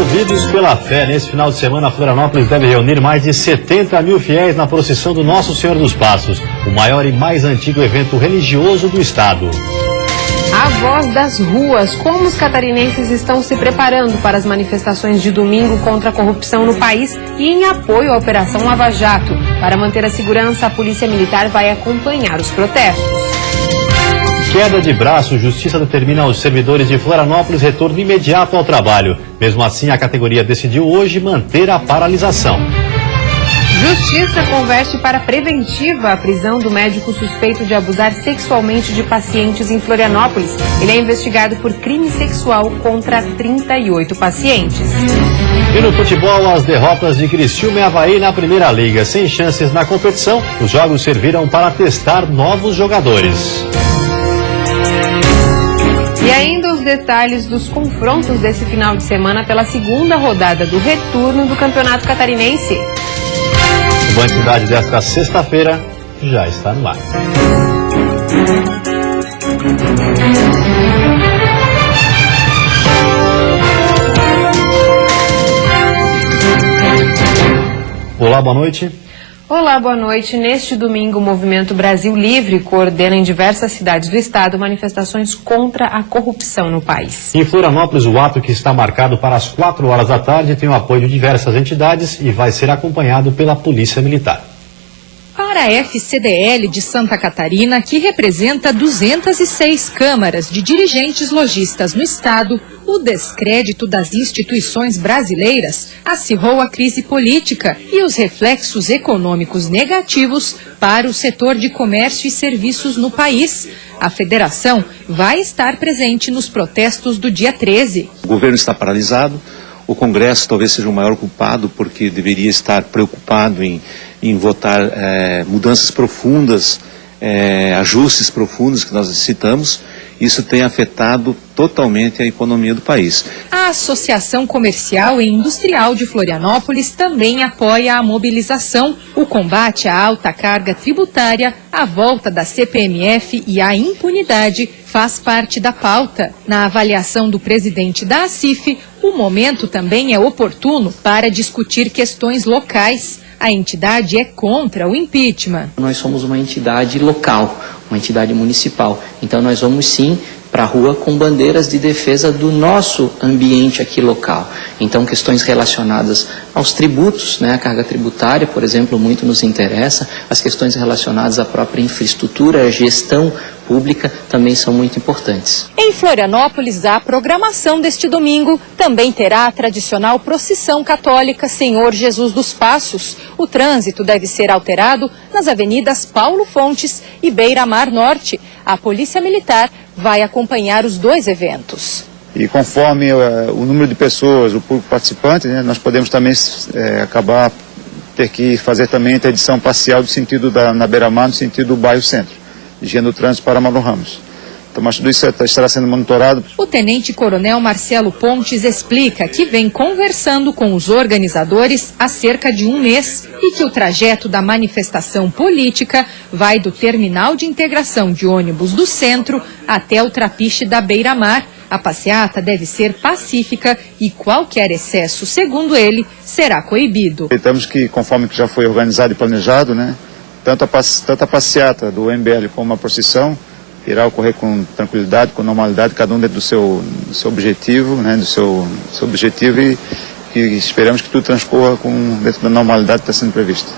Movidos pela fé, nesse final de semana, Florianópolis deve reunir mais de 70 mil fiéis na procissão do Nosso Senhor dos Passos, o maior e mais antigo evento religioso do estado. A voz das ruas, como os catarinenses estão se preparando para as manifestações de domingo contra a corrupção no país e em apoio à Operação Lava Jato. Para manter a segurança, a Polícia Militar vai acompanhar os protestos. Queda de braço, Justiça determina aos servidores de Florianópolis retorno imediato ao trabalho. Mesmo assim, a categoria decidiu hoje manter a paralisação. Justiça converte para preventiva a prisão do médico suspeito de abusar sexualmente de pacientes em Florianópolis. Ele é investigado por crime sexual contra 38 pacientes. E no futebol, as derrotas de Criciúma e Avaí na Primeira Liga. Sem chances na competição, os jogos serviram para testar novos jogadores. E ainda os detalhes dos confrontos desse final de semana pela segunda rodada do retorno do Campeonato Catarinense. O Band Cidade desta sexta-feira já está no ar. Olá, boa noite. Olá, boa noite. Neste domingo, o Movimento Brasil Livre coordena em diversas cidades do estado manifestações contra a corrupção no país. Em Florianópolis, o ato, que está marcado para as 4 horas da tarde, tem o apoio de diversas entidades e vai ser acompanhado pela Polícia Militar. Para a FCDL de Santa Catarina, que representa 206 câmaras de dirigentes lojistas no estado, o descrédito das instituições brasileiras acirrou a crise política e os reflexos econômicos negativos para o setor de comércio e serviços no país. A federação vai estar presente nos protestos do dia 13. O governo está paralisado, o Congresso talvez seja o maior culpado, porque deveria estar preocupado em votar mudanças profundas, ajustes profundos que nós citamos. Isso tem afetado totalmente a economia do país. A Associação Comercial e Industrial de Florianópolis também apoia a mobilização, o combate à alta carga tributária, a volta da CPMF e a impunidade faz parte da pauta. Na avaliação do presidente da ACIF, o momento também é oportuno para discutir questões locais. A entidade é contra o impeachment. Nós somos uma entidade local, uma entidade municipal. Então nós vamos sim para a rua com bandeiras de defesa do nosso ambiente aqui local. Então questões relacionadas aos tributos, a carga tributária, por exemplo, muito nos interessa. As questões relacionadas à própria infraestrutura, à gestão pública também são muito importantes. Em Florianópolis, a programação deste domingo também terá a tradicional procissão católica Senhor Jesus dos Passos. O trânsito deve ser alterado nas avenidas Paulo Fontes e Beira-Mar Norte. A Polícia Militar vai acompanhar os dois eventos. E conforme o número de pessoas, o público participante, nós podemos também acabar ter que fazer também a interdição parcial do sentido na Beira-Mar, no sentido do bairro Centro, dirigindo o trânsito para Mauro Ramos. Então, mas tudo isso estará sendo monitorado. O tenente-coronel Marcelo Pontes explica que vem conversando com os organizadores há cerca de um mês e que o trajeto da manifestação política vai do terminal de integração de ônibus do centro até o trapiche da Beira-Mar. A passeata deve ser pacífica e qualquer excesso, segundo ele, será coibido. Aceitamos que, conforme que já foi organizado e planejado, tanto a passeata do MBL como a procissão irá ocorrer com tranquilidade, com normalidade, cada um dentro do seu objetivo, do seu objetivo, e esperamos que tudo transcorra dentro da normalidade que está sendo prevista.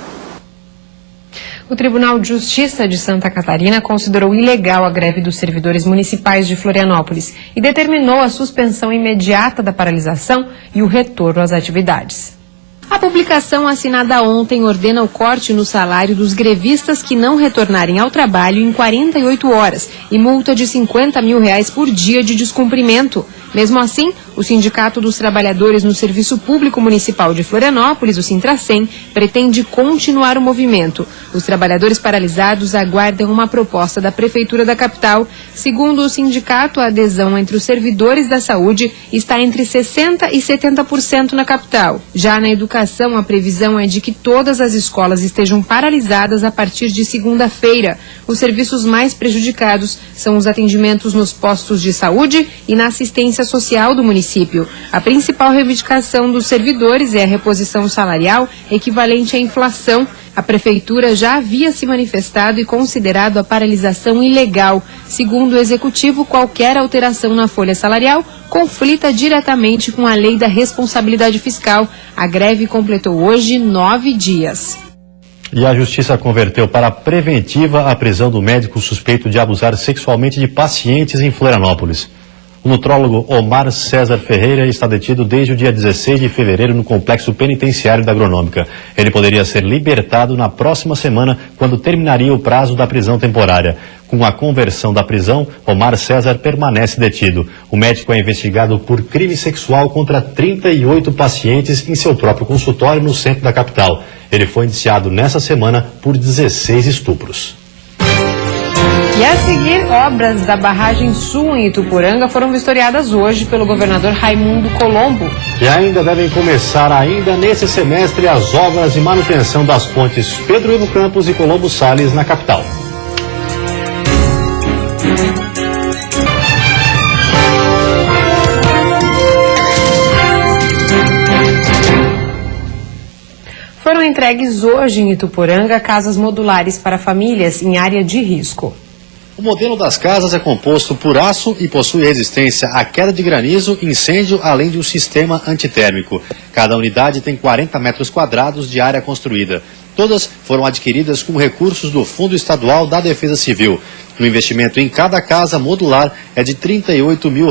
O Tribunal de Justiça de Santa Catarina considerou ilegal a greve dos servidores municipais de Florianópolis e determinou a suspensão imediata da paralisação e o retorno às atividades. A publicação assinada ontem ordena o corte no salário dos grevistas que não retornarem ao trabalho em 48 horas e multa de R$50 mil por dia de descumprimento. Mesmo assim, o Sindicato dos Trabalhadores no Serviço Público Municipal de Florianópolis, o Sintracem, pretende continuar o movimento. Os trabalhadores paralisados aguardam uma proposta da Prefeitura da capital. Segundo o sindicato, a adesão entre os servidores da saúde está entre 60% e 70% na capital. Já na educação, Educação, a previsão é de que todas as escolas estejam paralisadas a partir de segunda-feira. Os serviços mais prejudicados são os atendimentos nos postos de saúde e na assistência social do município. A principal reivindicação dos servidores é a reposição salarial equivalente à inflação. A Prefeitura já havia se manifestado e considerado a paralisação ilegal. Segundo o Executivo, qualquer alteração na folha salarial conflita diretamente com a lei da responsabilidade fiscal. A greve completou hoje 9 dias. E a Justiça converteu para preventiva a prisão do médico suspeito de abusar sexualmente de pacientes em Florianópolis. O nutrólogo Omar César Ferreira está detido desde o dia 16 de fevereiro no complexo penitenciário da Agronômica. Ele poderia ser libertado na próxima semana, quando terminaria o prazo da prisão temporária. Com a conversão da prisão, Omar César permanece detido. O médico é investigado por crime sexual contra 38 pacientes em seu próprio consultório no centro da capital. Ele foi indiciado nessa semana por 16 estupros. E a seguir, obras da barragem Sul em Ituporanga foram vistoriadas hoje pelo governador Raimundo Colombo. E ainda devem começar nesse semestre as obras de manutenção das pontes Pedro Ivo Campos e Colombo Salles na capital. Foram entregues hoje em Ituporanga casas modulares para famílias em área de risco. O modelo das casas é composto por aço e possui resistência à queda de granizo e incêndio, além de um sistema antitérmico. Cada unidade tem 40 metros quadrados de área construída. Todas foram adquiridas com recursos do Fundo Estadual da Defesa Civil. O investimento em cada casa modular é de R$ 38 mil.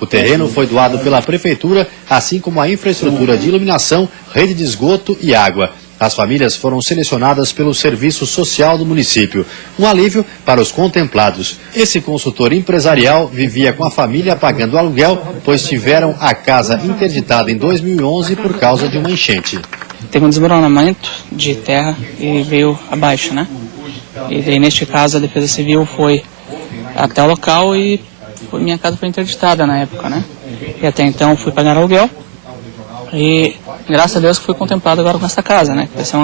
O terreno foi doado pela Prefeitura, assim como a infraestrutura de iluminação, rede de esgoto e água. As famílias foram selecionadas pelo Serviço Social do município. Um alívio para os contemplados. Esse consultor empresarial vivia com a família pagando aluguel, pois tiveram a casa interditada em 2011 por causa de uma enchente. Teve um desmoronamento de terra e veio abaixo, né? E daí, neste caso, a Defesa Civil foi até o local e minha casa foi interditada na época, né? E até então fui pagar aluguel e graças a Deus que fui contemplado agora com essa casa, né? Vai ser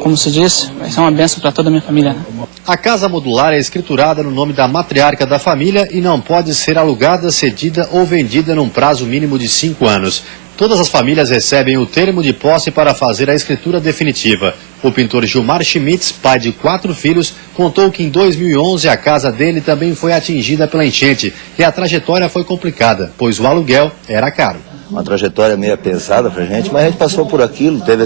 como se diz, vai ser uma bênção para toda a minha família, né? A casa modular é escriturada no nome da matriarca da família e não pode ser alugada, cedida ou vendida num prazo mínimo de 5 anos. Todas as famílias recebem o termo de posse para fazer a escritura definitiva. O pintor Gilmar Schmitz, pai de 4 filhos, contou que em 2011 a casa dele também foi atingida pela enchente e a trajetória foi complicada, pois o aluguel era caro. Uma trajetória meio pesada pra gente, mas a gente passou por aquilo, teve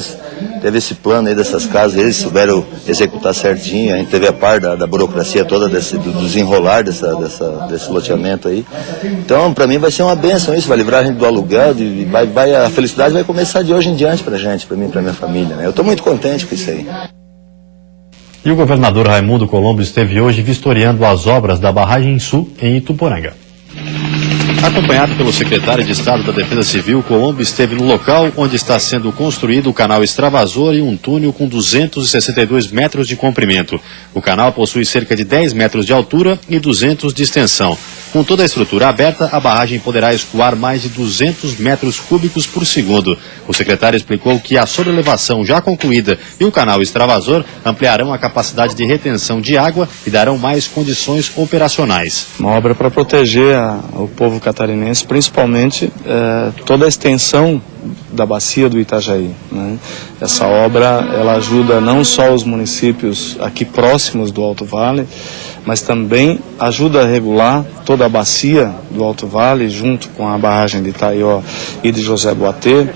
esse plano aí dessas casas, eles souberam executar certinho, a gente teve a par da burocracia toda do desenrolar desse loteamento aí. Então, pra mim vai ser uma bênção isso, vai livrar a gente do aluguel, a felicidade vai começar de hoje em diante pra gente, pra mim e pra minha família, né? Eu tô muito contente com isso aí. E o governador Raimundo Colombo esteve hoje vistoriando as obras da barragem Sul em Ituporanga. Acompanhado pelo secretário de Estado da Defesa Civil, Colombo esteve no local onde está sendo construído o canal extravasor e um túnel com 262 metros de comprimento. O canal possui cerca de 10 metros de altura e 200 de extensão. Com toda a estrutura aberta, a barragem poderá escoar mais de 200 metros cúbicos por segundo. O secretário explicou que a sobrelevação já concluída e o canal extravasor ampliarão a capacidade de retenção de água e darão mais condições operacionais. Uma obra para proteger o povo catarinense, principalmente toda a extensão da bacia do Itajaí, né? Essa obra ela ajuda não só os municípios aqui próximos do Alto Vale, mas também ajuda a regular toda a bacia do Alto Vale, junto com a barragem de Itaió e de José Boatê,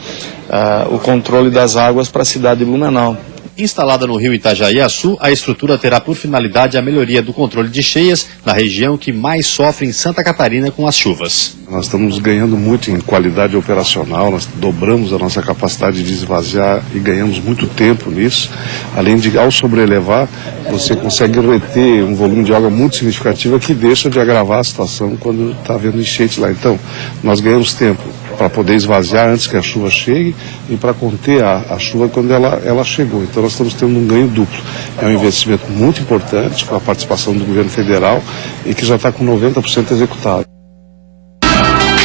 o controle das águas para a cidade de Blumenau. Instalada no rio Itajaí-Açu, a estrutura terá por finalidade a melhoria do controle de cheias na região que mais sofre em Santa Catarina com as chuvas. Nós estamos ganhando muito em qualidade operacional, nós dobramos a nossa capacidade de esvaziar e ganhamos muito tempo nisso. Além de, ao sobrelevar, você consegue reter um volume de água muito significativo que deixa de agravar a situação quando está havendo enchente lá. Então, nós ganhamos tempo para poder esvaziar antes que a chuva chegue e para conter a chuva quando ela chegou. Então nós estamos tendo um ganho duplo. É um investimento muito importante com a participação do governo federal e que já está com 90% executado.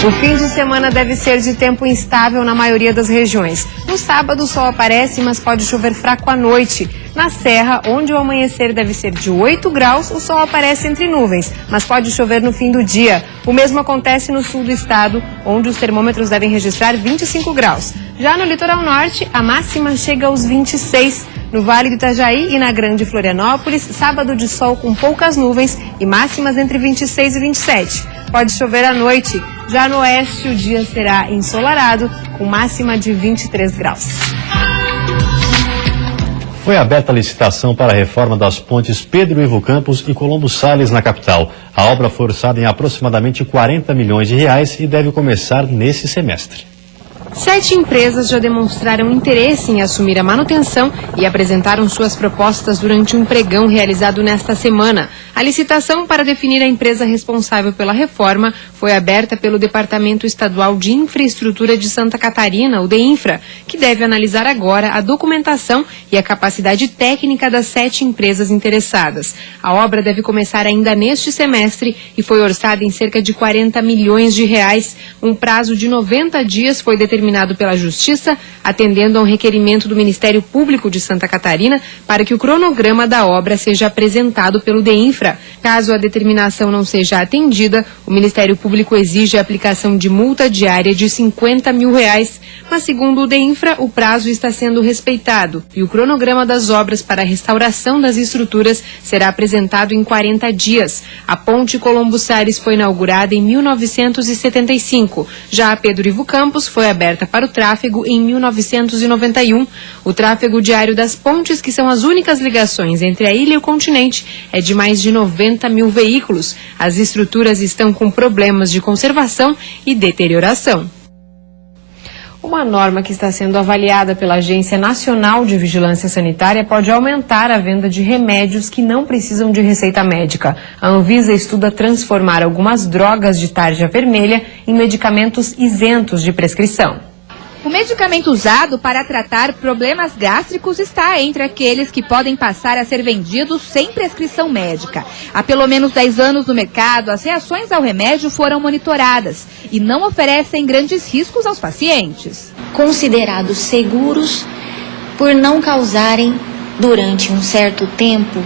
O fim de semana deve ser de tempo instável na maioria das regiões. No sábado, o sol aparece, mas pode chover fraco à noite. Na Serra, onde o amanhecer deve ser de 8 graus, o sol aparece entre nuvens, mas pode chover no fim do dia. O mesmo acontece no sul do estado, onde os termômetros devem registrar 25 graus. Já no litoral norte, a máxima chega aos 26. No Vale do Itajaí e na Grande Florianópolis, sábado de sol com poucas nuvens e máximas entre 26 e 27. Pode chover à noite. Já no oeste, o dia será ensolarado, com máxima de 23 graus. Foi aberta a licitação para a reforma das pontes Pedro Ivo Campos e Colombo Salles na capital. A obra foi orçada em aproximadamente 40 milhões de reais e deve começar nesse semestre. 7 empresas já demonstraram interesse em assumir a manutenção e apresentaram suas propostas durante um pregão realizado nesta semana. A licitação para definir a empresa responsável pela reforma foi aberta pelo Departamento Estadual de Infraestrutura de Santa Catarina, o DEINFRA, que deve analisar agora a documentação e a capacidade técnica das 7 empresas interessadas. A obra deve começar ainda neste semestre e foi orçada em cerca de 40 milhões de reais. Um prazo de 90 dias foi determinado pela Justiça, atendendo a um requerimento do Ministério Público de Santa Catarina para que o cronograma da obra seja apresentado pelo DEINFRA. Caso a determinação não seja atendida, o Ministério Público exige a aplicação de multa diária de 50 mil reais. Mas, segundo o DEINFRA, o prazo está sendo respeitado e o cronograma das obras para a restauração das estruturas será apresentado em 40 dias. A ponte Colombo Salles foi inaugurada em 1975. Já a Pedro Ivo Campos foi aberta para o tráfego em 1991. O tráfego diário das pontes, que são as únicas ligações entre a ilha e o continente, é de mais de 90 mil veículos. As estruturas estão com problemas de conservação e deterioração. Uma norma que está sendo avaliada pela Agência Nacional de Vigilância Sanitária pode aumentar a venda de remédios que não precisam de receita médica. A Anvisa estuda transformar algumas drogas de tarja vermelha em medicamentos isentos de prescrição. O medicamento usado para tratar problemas gástricos está entre aqueles que podem passar a ser vendidos sem prescrição médica. Há pelo menos 10 anos no mercado, as reações ao remédio foram monitoradas e não oferecem grandes riscos aos pacientes. Considerados seguros por não causarem, durante um certo tempo,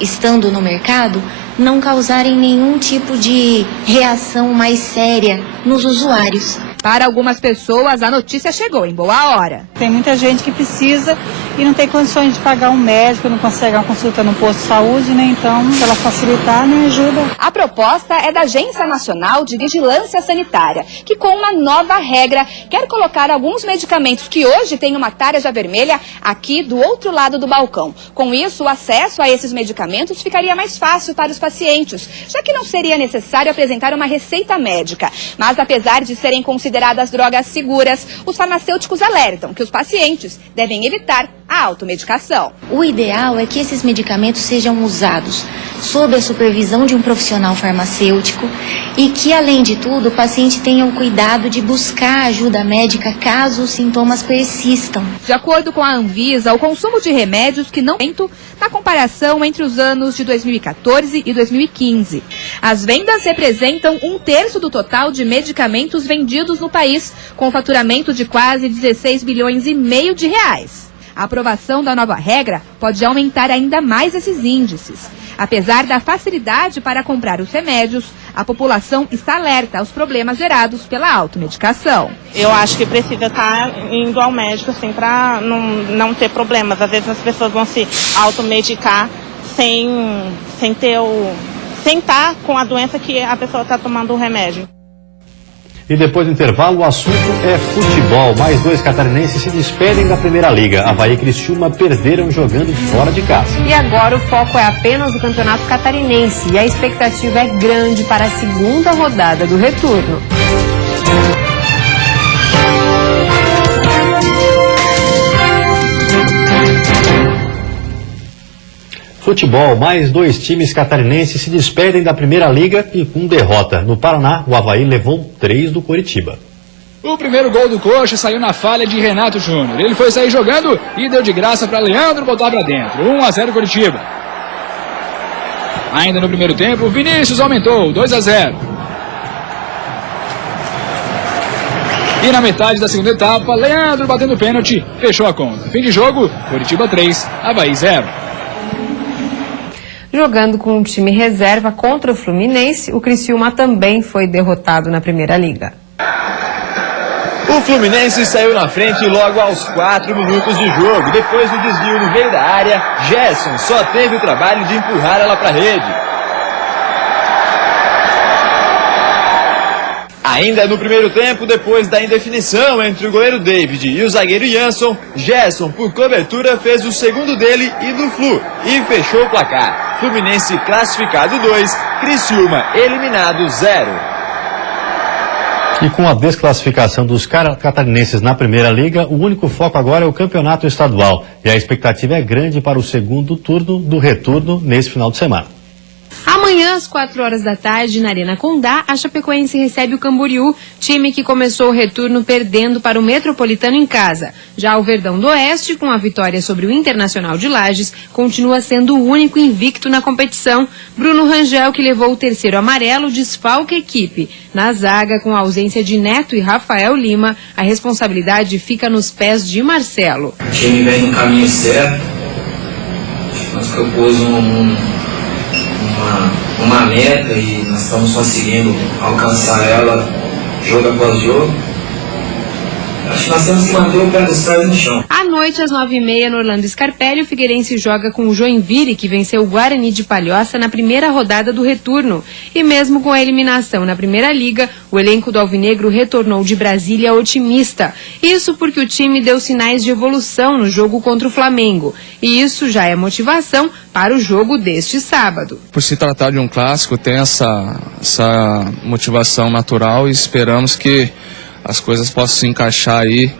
estando no mercado, não causarem nenhum tipo de reação mais séria nos usuários. Para algumas pessoas, a notícia chegou em boa hora. Tem muita gente que precisa e não tem condições de pagar um médico, não consegue uma consulta no posto de saúde, né? Então, se ela facilitar, me ajuda. A proposta é da Agência Nacional de Vigilância Sanitária, que com uma nova regra quer colocar alguns medicamentos que hoje têm uma tarja vermelha aqui do outro lado do balcão. Com isso, o acesso a esses medicamentos ficaria mais fácil para os pacientes, já que não seria necessário apresentar uma receita médica. Mas apesar de serem consideradas drogas seguras, os farmacêuticos alertam que os pacientes devem evitar a automedicação. O ideal é que esses medicamentos sejam usados sob a supervisão de um profissional farmacêutico e que, além de tudo, o paciente tenha o cuidado de buscar ajuda médica caso os sintomas persistam. De acordo com a Anvisa, o consumo de remédios que não aumentou na comparação entre os anos de 2014 e 2015. As vendas representam 1/3 do total de medicamentos vendidos no país, com faturamento de quase 16 bilhões e meio de reais. A aprovação da nova regra pode aumentar ainda mais esses índices. Apesar da facilidade para comprar os remédios, a população está alerta aos problemas gerados pela automedicação. Eu acho que precisa estar indo ao médico assim, para não ter problemas. Às vezes as pessoas vão se automedicar sem estar com a doença que a pessoa está tomando o remédio. E depois do intervalo, o assunto é futebol. Mais 2 catarinenses se despedem da Primeira Liga. Avaí e Criciúma perderam jogando fora de casa. E agora o foco é apenas o Campeonato Catarinense e a expectativa é grande para a segunda rodada do retorno. Futebol, mais 2 times catarinenses se despedem da Primeira Liga e com derrota. No Paraná, o Avaí levou 3 do Coritiba. O primeiro gol do Coxa saiu na falha de Renato Júnior. Ele foi sair jogando e deu de graça para Leandro botar para dentro. 1-0 Coritiba. Ainda no primeiro tempo, Vinícius aumentou, 2-0. E na metade da segunda etapa, Leandro batendo pênalti, fechou a conta. Fim de jogo, Curitiba 3, Avaí 0. Jogando com um time reserva contra o Fluminense, o Criciúma também foi derrotado na Primeira Liga. O Fluminense saiu na frente logo aos 4 minutos de jogo. Depois do desvio no meio da área, Gerson só teve o trabalho de empurrar ela para a rede. Ainda no primeiro tempo, depois da indefinição entre o goleiro David e o zagueiro Jansson, Gerson, por cobertura, fez o segundo dele e do Flu e fechou o placar. Fluminense classificado 2, Criciúma eliminado 0. E com a desclassificação dos catarinenses na Primeira Liga, o único foco agora é o campeonato estadual. E a expectativa é grande para o segundo turno do retorno nesse final de semana. Amanhã, às 4 horas da tarde, na Arena Condá, a Chapecoense recebe o Camboriú, time que começou o retorno perdendo para o Metropolitano em casa. Já o Verdão do Oeste, com a vitória sobre o Internacional de Lages, continua sendo o único invicto na competição. Bruno Rangel, que levou o terceiro amarelo, desfalca a equipe. Na zaga, com a ausência de Neto e Rafael Lima, a responsabilidade fica nos pés de Marcelo. O time vem no caminho certo, nós propôs uma meta e nós estamos conseguindo alcançar ela jogo após jogo. Acho que nós temos que manter o pé dos pés no chão. À noite, às 9h30, no Orlando Scarpelli, o Figueirense joga com o Joinville, que venceu o Guarani de Palhoça na primeira rodada do retorno. E mesmo com a eliminação na Primeira Liga, o elenco do Alvinegro retornou de Brasília otimista. Isso porque o time deu sinais de evolução no jogo contra o Flamengo. E isso já é motivação para o jogo deste sábado. Por se tratar de um clássico, tem essa motivação natural e esperamos que as coisas possam se encaixar aí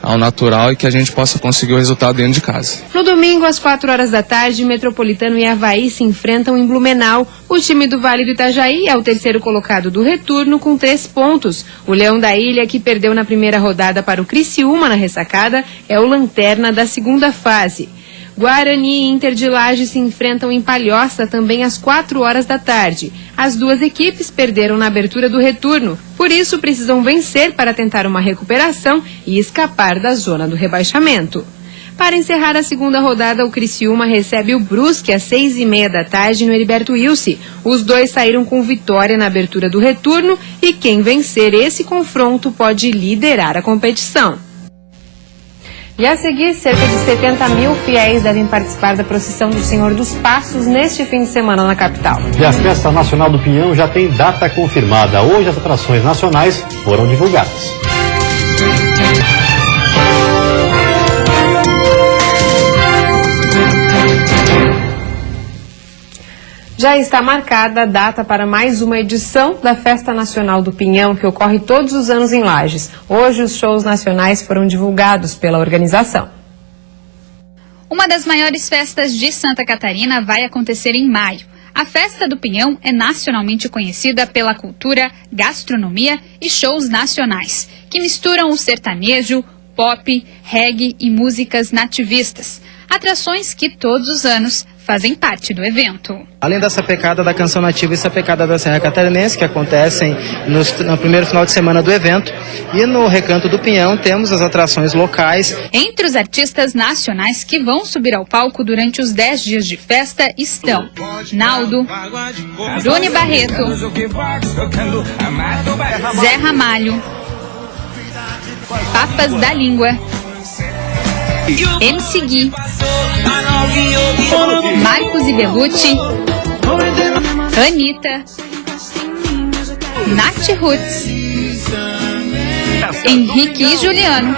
ao natural e que a gente possa conseguir o resultado dentro de casa. No domingo, às 4 horas da tarde, Metropolitano e Avaí se enfrentam em Blumenau. O time do Vale do Itajaí é o terceiro colocado do retorno com 3 pontos. O Leão da Ilha, que perdeu na primeira rodada para o Criciúma na ressacada, é o lanterna da segunda fase. Guarani e Inter de Lages se enfrentam em Palhoça também às 4 horas da tarde. As duas equipes perderam na abertura do retorno, por isso precisam vencer para tentar uma recuperação e escapar da zona do rebaixamento. Para encerrar a segunda rodada, o Criciúma recebe o Brusque às 6h30 da tarde no Heriberto Wilson. Os dois saíram com vitória na abertura do retorno e quem vencer esse confronto pode liderar a competição. E a seguir, cerca de 70 mil fiéis devem participar da procissão do Senhor dos Passos neste fim de semana na capital. E a Festa Nacional do Pinhão já tem data confirmada. Hoje as atrações nacionais foram divulgadas. Já está marcada a data para mais uma edição da Festa Nacional do Pinhão, que ocorre todos os anos em Lages. Hoje, os shows nacionais foram divulgados pela organização. Uma das maiores festas de Santa Catarina vai acontecer em maio. A Festa do Pinhão é nacionalmente conhecida pela cultura, gastronomia e shows nacionais, que misturam o sertanejo, pop, reggae e músicas nativistas. Atrações que todos os anos fazem parte do evento. Além da sapecada da canção nativa e sapecada da Serra Catarinense, que acontecem no primeiro final de semana do evento, e no Recanto do Pinhão temos as atrações locais. Entre os artistas nacionais que vão subir ao palco durante os 10 dias de festa estão Naldo, Bruni Barreto, Zé Ramalho, Papas da Língua, MC Gui, Marcos e Belucci, Anitta, Nath Roots, Henrique e Juliano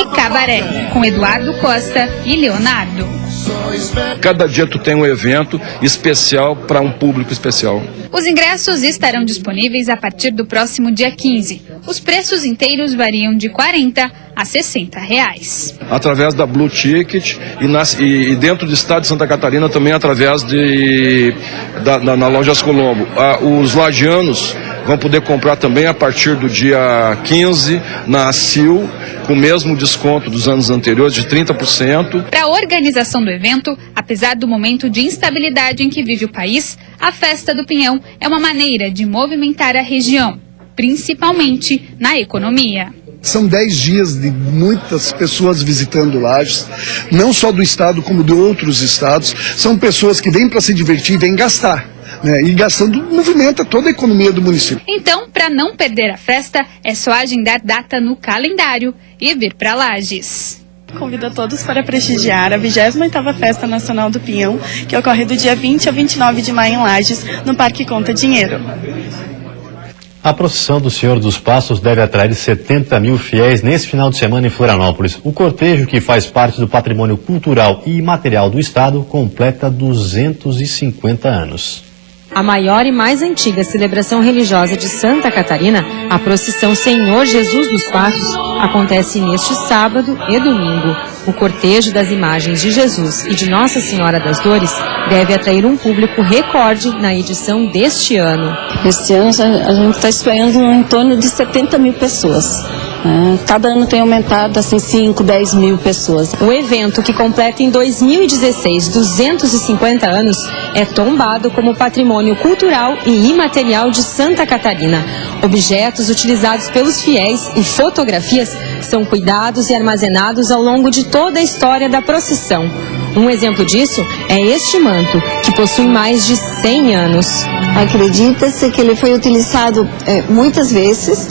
e Cabaré, com Eduardo Costa e Leonardo. Cada dia tu tem um evento especial para um público especial. Os ingressos estarão disponíveis a partir do próximo dia 15. Os preços inteiros variam de R$40 a R$60. Através da Blue Ticket e dentro do estado de Santa Catarina também através na Lojas Colombo. Os lagianos vão poder comprar também a partir do dia 15 na CIL, com o mesmo desconto dos anos anteriores de 30%. Para a organização do evento, apesar do momento de instabilidade em que vive o país, a Festa do Pinhão é uma maneira de movimentar a região. principalmente na economia. São 10 dias de muitas pessoas visitando Lages, não só do estado como de outros estados. São pessoas que vêm para se divertir, vêm gastar, né? E gastando movimenta toda a economia do município. Então, para não perder a festa, é só agendar data no calendário e vir para Lages. Convido a todos para prestigiar a 28ª Festa Nacional do Pinhão, que ocorre do dia 20 a 29 de maio em Lages, no Parque Conta Dinheiro. A procissão do Senhor dos Passos deve atrair 70 mil fiéis nesse final de semana em Florianópolis. O cortejo, que faz parte do patrimônio cultural e imaterial do estado, completa 250 anos. A maior e mais antiga celebração religiosa de Santa Catarina, a procissão Senhor Jesus dos Passos, acontece neste sábado e domingo. O cortejo das imagens de Jesus e de Nossa Senhora das Dores deve atrair um público recorde na edição deste ano. Este ano a gente está esperando em torno de 70 mil pessoas. Cada ano tem aumentado assim 5, 10 mil pessoas. O evento, que completa em 2016 250 anos, é tombado como patrimônio cultural e imaterial de Santa Catarina. Objetos utilizados pelos fiéis e fotografias são cuidados e armazenados ao longo de toda a história da procissão. Um exemplo disso é este manto, que possui mais de 100 anos. Acredita-se que ele foi utilizado muitas vezes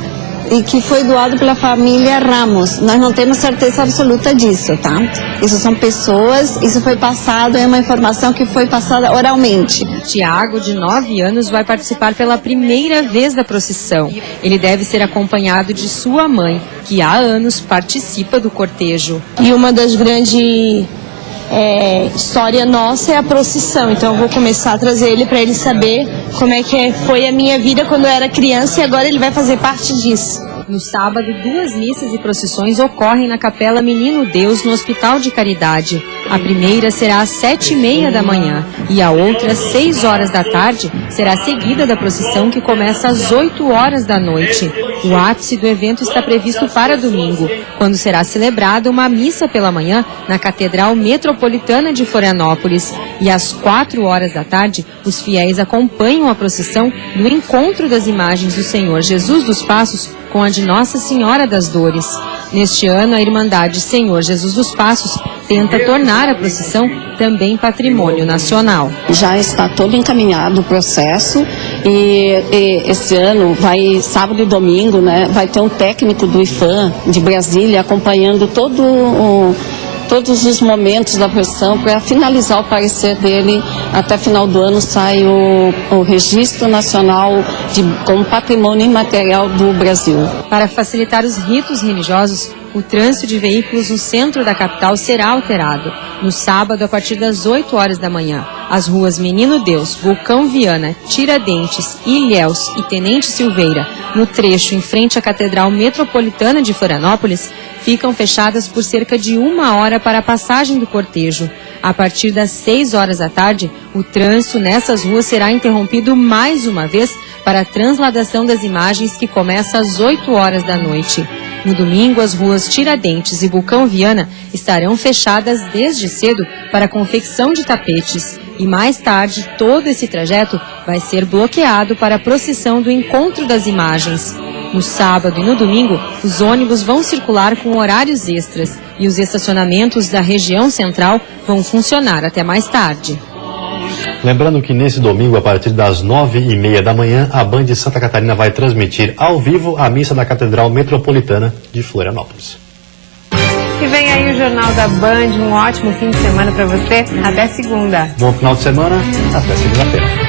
e que foi doado pela família Ramos. Nós não temos certeza absoluta disso, tá? Isso são pessoas, isso foi passado, é uma informação que foi passada oralmente. Tiago, de 9 anos, vai participar pela primeira vez da procissão. Ele deve ser acompanhado de sua mãe, que há anos participa do cortejo. E uma das grandes história nossa é a procissão, então eu vou começar a trazer ele para ele saber como é que foi a minha vida quando eu era criança e agora ele vai fazer parte disso. No sábado, 2 missas e procissões ocorrem na Capela Menino Deus, no Hospital de Caridade. A primeira será às 7h30 da manhã e a outra, às 6 horas da tarde, será seguida da procissão, que começa às 8 horas da noite. O ápice do evento está previsto para domingo, quando será celebrada uma missa pela manhã na Catedral Metropolitana de Florianópolis. E às 4 horas da tarde, os fiéis acompanham a procissão no encontro das imagens do Senhor Jesus dos Passos com a de Nossa Senhora das Dores. Neste ano, a Irmandade Senhor Jesus dos Passos tenta tornar a procissão também patrimônio nacional. Já está todo encaminhado o processo e esse ano, sábado e domingo, né, vai ter um técnico do IFAM de Brasília acompanhando todos os momentos da procissão para finalizar o parecer dele. Até final do ano sai o Registro Nacional como Patrimônio Imaterial do Brasil. Para facilitar os ritos religiosos, o trânsito de veículos no centro da capital será alterado. No sábado, a partir das 8 horas da manhã, as ruas Menino Deus, Vulcão Viana, Tiradentes, Ilhéus e Tenente Silveira, no trecho em frente à Catedral Metropolitana de Florianópolis, ficam fechadas por cerca de 1 hora para a passagem do cortejo. A partir das 6 horas da tarde, o trânsito nessas ruas será interrompido mais uma vez para a transladação das imagens, que começa às 8 horas da noite. No domingo, as ruas Tiradentes e Vulcão Viana estarão fechadas desde cedo para a confecção de tapetes. E mais tarde, todo esse trajeto vai ser bloqueado para a procissão do Encontro das Imagens. No sábado e no domingo, os ônibus vão circular com horários extras e os estacionamentos da região central vão funcionar até mais tarde. Lembrando que nesse domingo, a partir das 9h30 da manhã, a Band de Santa Catarina vai transmitir ao vivo a missa da Catedral Metropolitana de Florianópolis. E vem aí o Jornal da Band, um ótimo fim de semana para você. Até segunda. Bom final de semana, até segunda-feira.